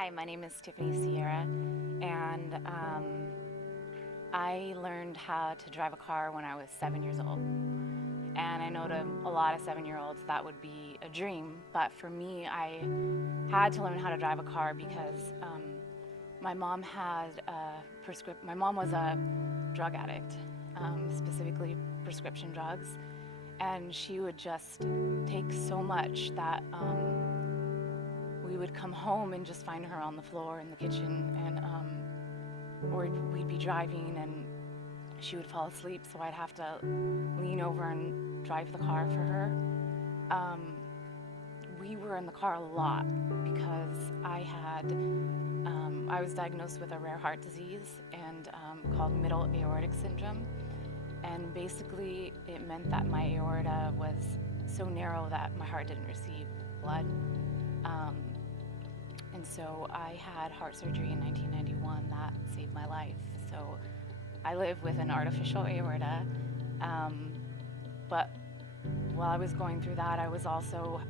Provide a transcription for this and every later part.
Hi, my name is Tiffani Sierra, and I learned how to drive a car when I was 7 years old. And I know to a lot of 7-year-olds that would be a dream, but for me, I had to learn how to drive a car because my mom had my mom was a drug addict, specifically prescription drugs, and she would just take so much that we would come home and just find her on the floor in the kitchen, and or we'd be driving and she would fall asleep, so I'd have to lean over and drive the car for her. We were in the car a lot because I was diagnosed with a rare heart disease and called middle aortic syndrome, and basically it meant that my aorta was so narrow that my heart didn't receive blood. And so I had heart surgery in 1991 that saved my life. So I live with an artificial aorta. But while I was going through that, I was also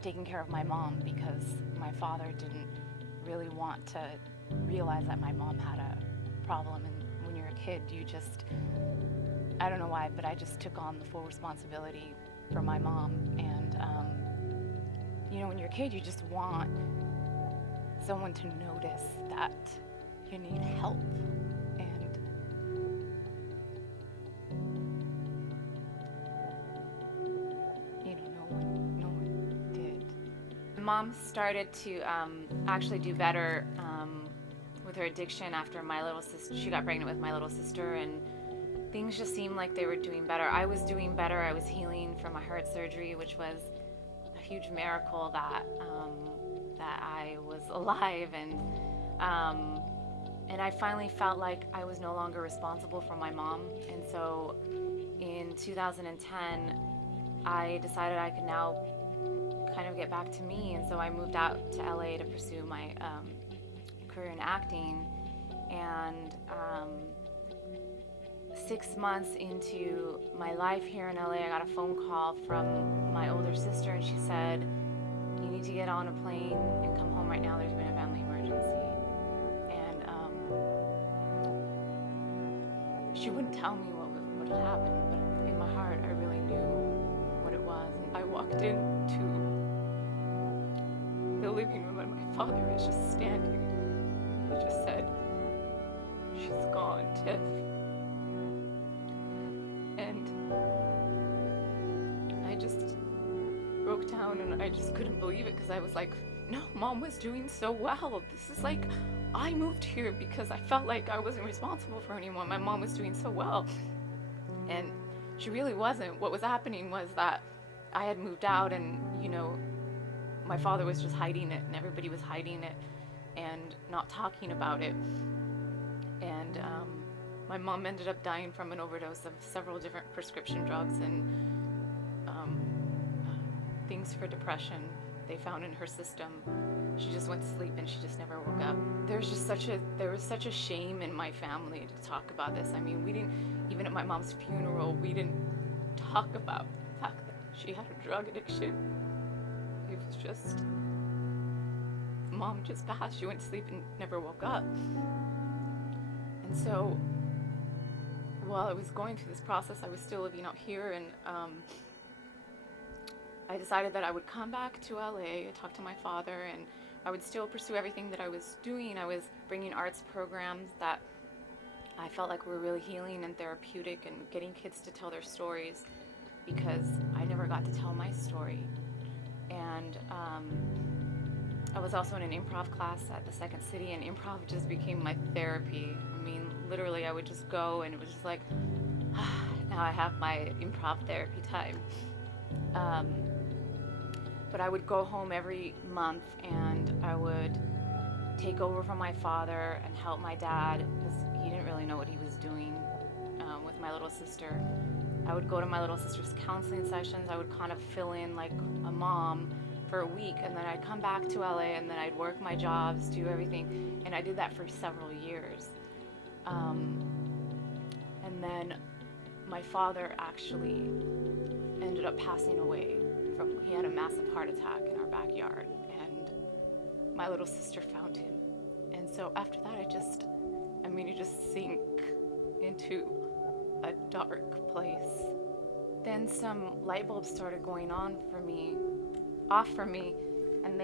taking care of my mom because my father didn't really want to realize that my mom had a problem. And when you're a kid, I don't know why, but I just took on the full responsibility for my mom. And when you're a kid, you just want someone to notice that you need help. And no one did. Mom started to actually do better with her addiction after she got pregnant with my little sister, and things just seemed like they were doing better. I was doing better. I was healing from my heart surgery, which was a huge miracle that I was alive, and I finally felt like I was no longer responsible for my mom. And so in 2010, I decided I could now kind of get back to me, and so I moved out to LA to pursue my career in acting. And 6 months into my life here in LA, I got a phone call from my older sister, and she said, "You need to get on a plane and come home right now. There's been a family emergency." And she wouldn't tell me what had happened, but in my heart, I really knew what it was. And I walked into the living room, and my father was just standing. He just said, "She's gone, Tiff." And I just broke down, and I just couldn't believe it because I was like, no, Mom was doing so well. This is like, I moved here because I felt like I wasn't responsible for anyone. My mom was doing so well. And she really wasn't. What was happening was that I had moved out, and my father was just hiding it, and everybody was hiding it and not talking about it. And my mom ended up dying from an overdose of several different prescription drugs and things for depression they found in her system. She just went to sleep and she just never woke up. There was such a shame in my family to talk about this. I mean, we didn't, even at my mom's funeral, we didn't talk about the fact that she had a drug addiction. It was just, Mom just passed. She went to sleep and never woke up. And so while I was going through this process, I was still living out here, and I decided that I would come back to LA, talk to my father, and I would still pursue everything that I was doing. I was bringing arts programs that I felt like were really healing and therapeutic, and getting kids to tell their stories because I never got to tell my story. And I was also in an improv class at the Second City, and improv just became my therapy. I mean, literally, I would just go, and it was just like, now I have my improv therapy time. But I would go home every month, and I would take over from my father and help my dad because he didn't really know what he was doing with my little sister. I would go to my little sister's counseling sessions. I would kind of fill in like a mom for a week, and then I'd come back to LA, and then I'd work my jobs, do everything, and I did that for several years. And then my father actually ended up passing away he had a massive heart attack in our backyard, and my little sister found him. And so after that, you just sink into a dark place. Then some light bulbs started going off for me, and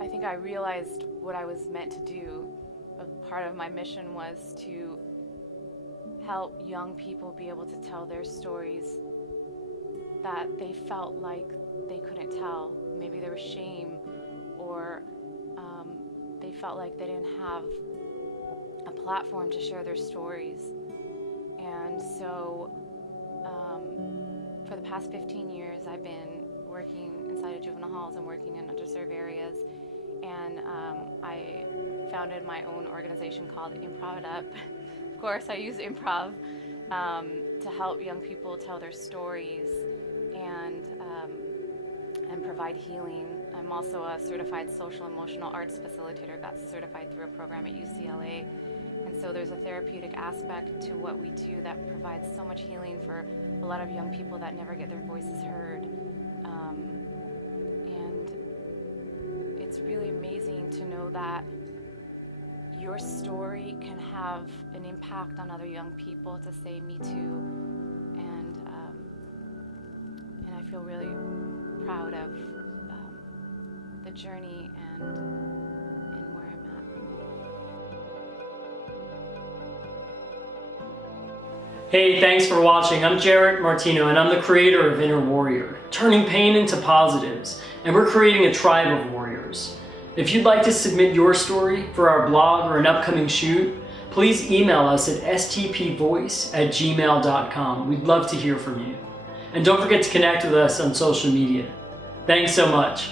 I think I realized what I was meant to do. A part of my mission was to help young people be able to tell their stories that they felt like they couldn't tell. Maybe there was shame, or they felt like they didn't have a platform to share their stories. And so for the past 15 years, I've been working inside of juvenile halls and working in underserved areas. And I founded my own organization called Improv It Up. Of course, I use improv to help young people tell their stories and provide healing. I'm also a certified social emotional arts facilitator, got certified through a program at UCLA. And so there's a therapeutic aspect to what we do that provides so much healing for a lot of young people that never get their voices heard. And it's really amazing to know that your story can have an impact on other young people to say, me too. And I feel really proud of the journey and where I'm at. Hey, thanks for watching. I'm Jarrett Martino, and I'm the creator of Inner Warrior, turning pain into positives, and we're creating a tribe of warriors. If you'd like to submit your story for our blog or an upcoming shoot, please email us at stpvoice@gmail.com. We'd love to hear from you. And don't forget to connect with us on social media. Thanks so much.